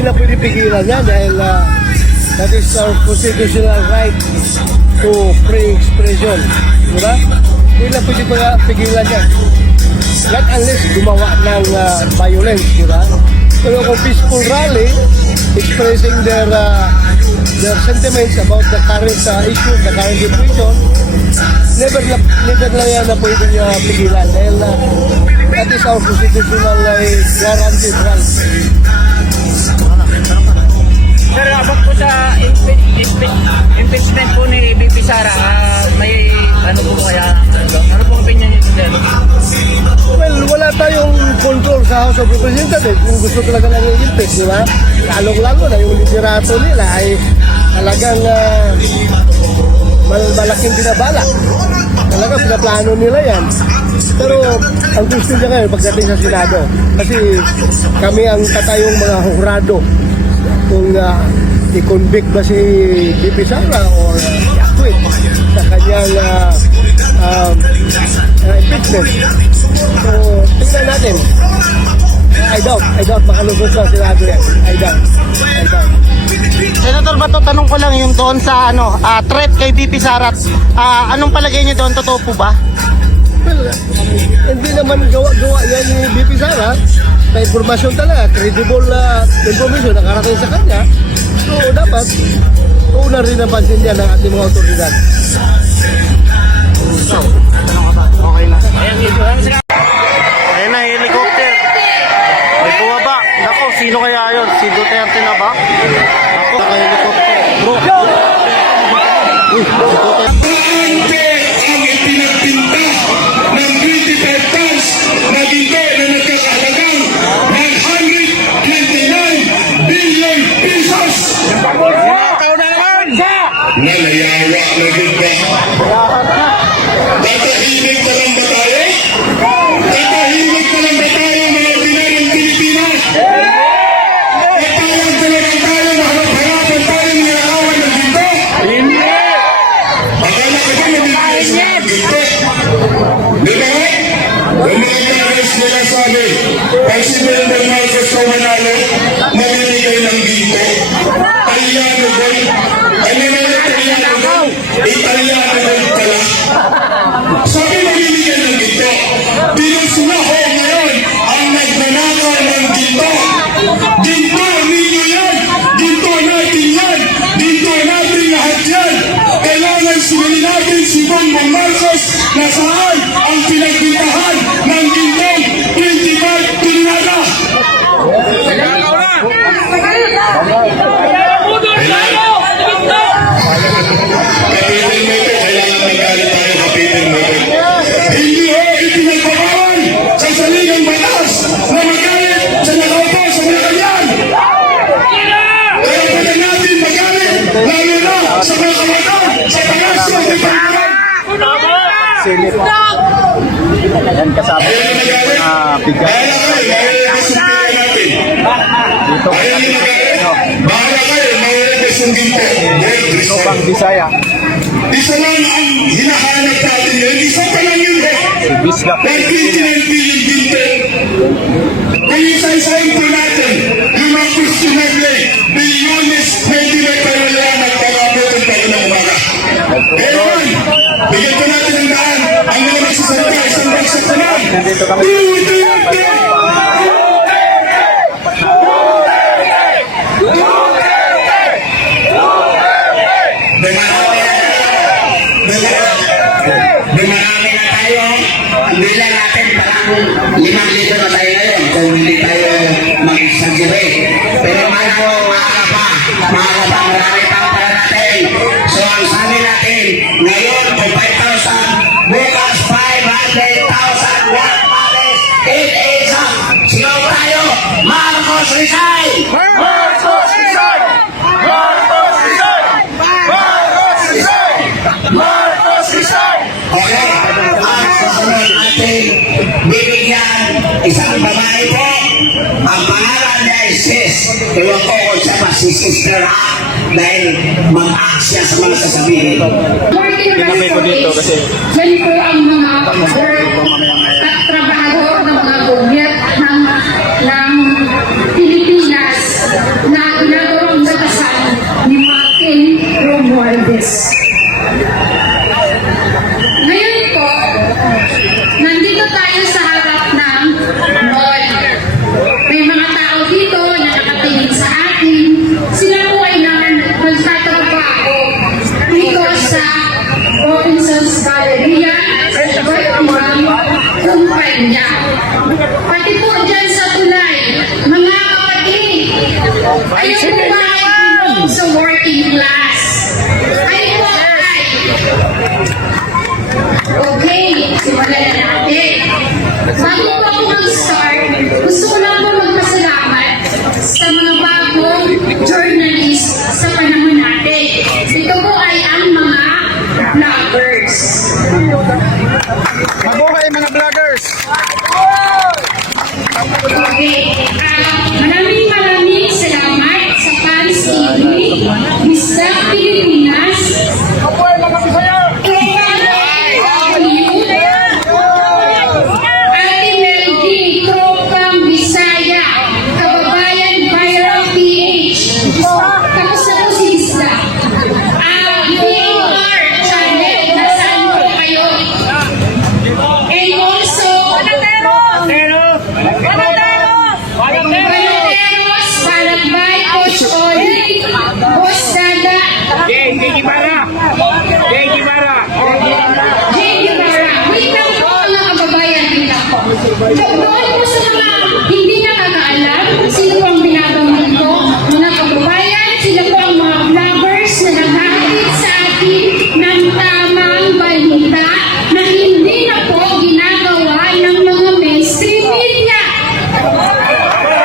hindi na pwede pigilan yan dahil that is our constitutional right to free expression. Diba? Hindi na pwede pigilan yan. Not unless gumawa ng violence, diba? Pero kung peaceful rally, expressing their sentiments about the current issue, the current situation, never lang yan na pwede niya pigilan dahil that is our constitutional guaranteed right. Sir, abot po sa impeachment po ni BP Sara, may ano po kaya, ano po opinion niyo sir? Well, wala tayong control sa House of Representatives kung gusto talaga lang yung impeach, di ba? Lalong-lalo na yung liderato nila ay talagang malaking binabalak. Talaga pinaplano nila yan. Pero ang gusto niya ngayon pagdating sa Senado, kasi kami ang tatayong mga hurado kung i-convict ba si BP Sara o i-acquit sa kanyang impeachment. So, tingnan natin. I doubt makalusot sa Senado yan. I doubt. Senator Bato, tanong ko lang yung doon sa threat kay BP Sara. Anong palagay niyo doon? Totoo po ba? Well, hindi naman gawa yan ni BP Sara. May informasyon talaga, credible information na karating sa kanya. So, dapat una rin napansin niya ng ating mga otoridad. Okay na. Ayan na, helicopter. May bumaba. Nako, sino kaya yun? Si Duterte na ba? Nako, naka-helicopter. Bro. Uy, si Duterte. Ang ipinagpinta ng 25 tons na ginto na nagkakahalagang 129 billion pesos. Nalayawa na din ba? Tatahimik na lang ba tayo? Tatahimik na lang ba tayo mga binayang Pilipinas? Tatayag na lang tayo na harap-harapan tayo ng nakawan ng ginto? Akala ko ba nabibigay sa mga ginto? Di ba? Ang mga karas nila sabi, pag si Brenda Marcos na manalo, mamimigay ng ginto. Talyano boy. Ano na yung Talyano boy? Italyano boy pala. Sabi mamimigay ng ginto. Pinusunaho ngayon ang nagnanakaw ng ginto. Ginto ninyo yan. Ginto natin yan. Ginto natin lahat yan. Kailangan sumili natin si Bongbong Marcos na saan ang pinagbintahan ng gintong 25 tonelada. Kapitin mo ito, kailangan magalit tayo kapitin mo ito. Hindi ho ipinagbabawal sa saligang batas na magalit sa nakaupo sa Malacanang. Kaya pwede natin magalit, lalo na sa mga kawalan sa Palasyo de Panginoon. Ayan, kasama na bigas. Bahala kayo, mahulog natin. Ayaw nyo magalit. Bahala kayo, mahulog yung ginto. Ito pang Bisaya. Isa lang ang hinahanap natin yun. Isa pa lang yun. Si Bisla. 29 billion ginto. Kung isa-isahin po natin, yung mga questionable, bilyones, pwede na tayo lang nagpagabot ang tayo ng umaga. Pero man, bigyan po natin ang daan. Ang mga nagsasalita, isang bagsak na lang. Nandito kami. Dumarami na tayo. Ang bila natin parang 5,000 na tayo ngayon kung hindi tayo mag-exaggerate. Pero maaga pa, marami pang para natin. So ang sabi natin, ngayon kung 5,000, bukas 500,000 lahat pares, 8,000. Sigaw tayo, Marcos resign! Marcos resign! Marcos resign! Marcos resign! Marcos resign! Okay, ang susunod natin bibigyan isang babae po. Ang pangalan niya ay Sis. Ewan ko kung siya pa si Sister A dahil mag-act siya sa mga sasabihin. Tinamay ko dito kasi yan po ang mga at trabaho ng mga gobyerno ng Pilipinas na ginagawang batasan ni Martin Romualdez. Ngayon po, nandito tayo sa harap ng mall. May mga tao dito na nakatingin sa atin. Sila po ay nagtatrabaho dito sa Robinson's Galleria sa Guatemala, kumpanya. Pati po dyan sa tulay, mga kapatid, kayo po ba ay belong sa working class? Kayo po ay... Okay, simulan na natin. Bago pa po mag-start, gusto ko lang po magpasalamat sa mga bagong journalist sa panahon natin. Ito po ay ang mga vloggers. Mabuhay mga vloggers! Okay, maraming salamat sa Paris TV, Mr. Pilipinas, Ate Meldy, Tropang Bisaya, Kababayan Viral PH, kamusta po si Isla? VR Channel, nasaan po kayo? And also, Baloteros, Balakbay, Coach Oli, Boss Dada, Jay Guevara. Wait lang po mga kababayan, wait lang po. Doon po sa mga hindi nakakaalam kung sino po ang binabanggit ko, mga kababayan, sila po ang mga vloggers na naghahatid sa atin ng tamang balita na hindi na po ginagawa ng mga mainstream media.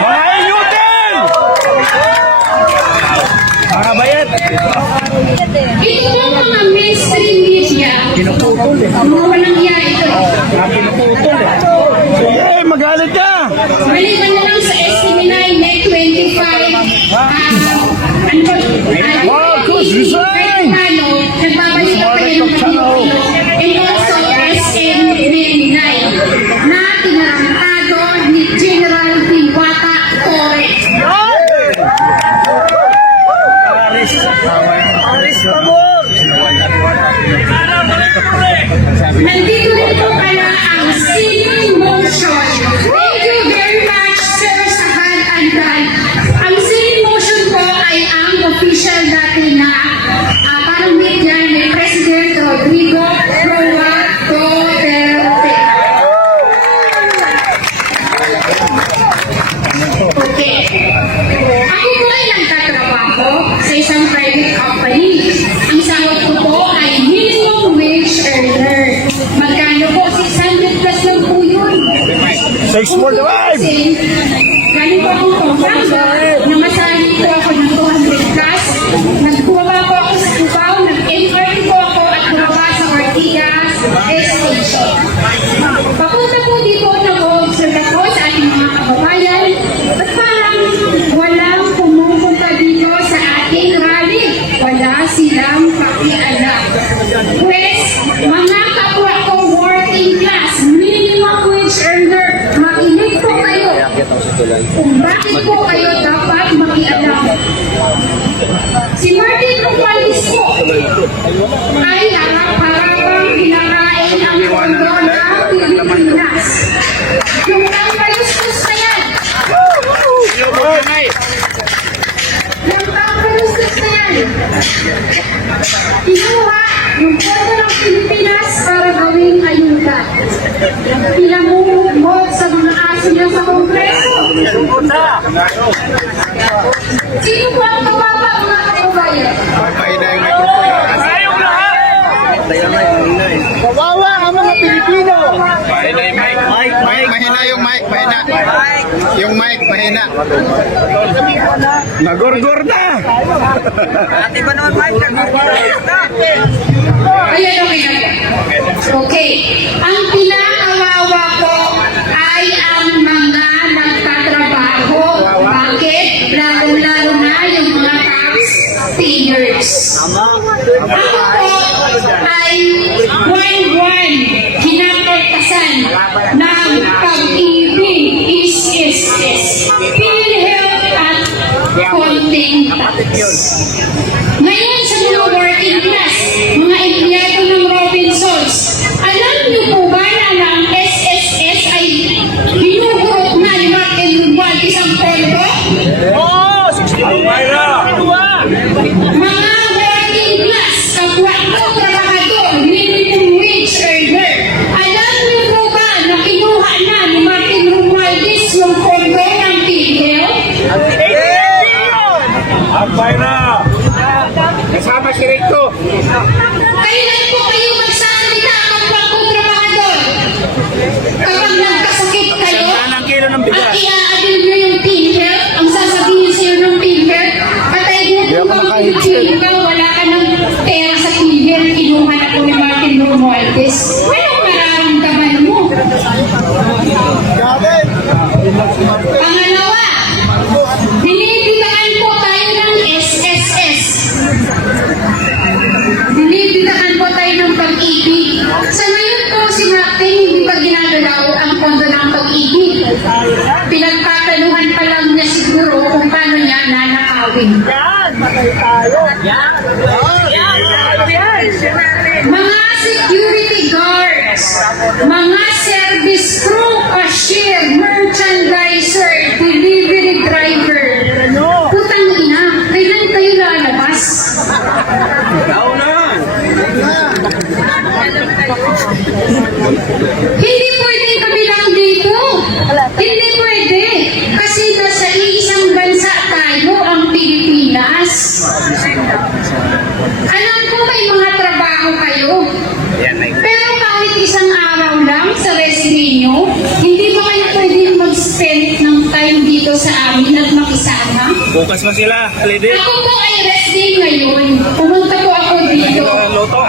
Mga ayutin! Mga bayad! Ito po ang mga mainstream media. Mga walang iya ito. Eh, magalit ka! Maliban na lang sa STB9 Net 25. Wow, Coach Rizal! Nagbabalik pa kayo ng Pilipino. And also SM99 na tinarantado ni General Diwata Torres. Nandito rin po pala ang Silly Motion. Thank you very much, Sir Sahad Andan. Ang Silly Motion po ay ang official dati na parang media ni President Rodrigo Roa Duterte. Okay. Ako po ay nagtatrabaho sa isang private company. Ang sahod ko po ay minimum wage earner. Magkano po? 600 plus lang po yun. 645! Kasi, galing po akong Pampanga, namasali po ako ng 200 plus. Nagbuwa po ako sa Cubao, nag-MRT po ako at bumaba sa Ortigas Station. Papunta po dito nag-observe ako sa ating mga kababayan at parang walang pumupunta dito sa ating rally. Wala silang pakialam. Pues, mga kapwa ko working class, minimum wage earner, makinig po kayo. Kung bakit po kayo dapat makialam. Si Martin Romualdez po ay harap-harapang pinakain ang pondo ng Pilipinas. Yung tangkalustos na yan. Yung tangkalustos na yan. Kinuha yung pondo ng Pilipinas para gawing ayuda. Pinamumugmod sa mga aso niya sa Kongreso. Sino po ang kababa mga kababayan? Kawawa ang mga Pilipino. Mahina yung mic, mahina. Yung mic, mahina. Nagorgor na! Ayan, okay. Okay. Ang pinakawawa ko ay ang mga nagtatrabaho. Bakit? Lalo-lalo na yung mga taxpayers. Ako po ay buwan-buwan kinapagtasan ng pag-ibig is PhilHealth at mountain tax. Ngayon sa mga working class, mga empleyado ng Robinsons, alam niyo po ba na ang SSS ay binugurot na ni Martin Romualdez ang pondo? Mga working class, kapwa ko trabahador, minimum wage earner, alam niyo po ba na kinuha na ni Martin Romualdez yung pondo ng PhilHealth? Kasama si Rico. Kailan po kayo magsalita ang kapwa ko trabahador? Kapag nagkasakit kayo, Ang kilo ng at bigas. i-aabil nyo yung PhilHealth, ang sasabihin sa'yo ng PhilHealth, patay mo kung ikaw, wala ka ng pera sa PhilHealth, kinuha na po ni Martin Romualdez. Anong mararamdaman mo? Pangalawa, binibitaan po tayo ng SSS. Binibitaan po tayo ng pag-ibig. Sa ngayon po si Martin, hindi pa ginagalaw ang pondo ng pag-ibig. Pinagkakaluhan pa lang niya siguro kung paano niya nanakawin. Mga security guards, mga service crew, cashier, merchandiser, delivery driver. Putang ina, kailan kayo lalabas? Hindi pwede kabilang dito. Hindi pwede. Kasi nasa iisang bansa tayo, ang Pilipinas. Alam ko may mga trabaho kayo. Pero kahit isang araw lang sa rest day nyo, hindi ba kayo pwede mag-spend ng time dito sa amin at makisama? Bukas pa sila. Holiday. Ako po ay rest day ngayon. Pumunta po ako dito. Loto.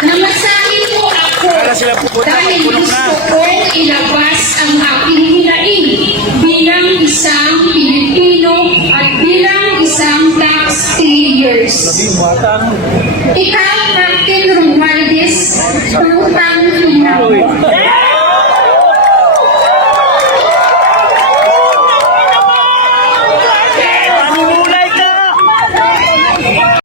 Namasahin po ako sila pupunta, dahil pupunta gusto na. kong ilabas ang aking hinaing bilang isang Pilipino at bilang isang taxpayers. Ikaw, Martin Romualdez, utang ina mo.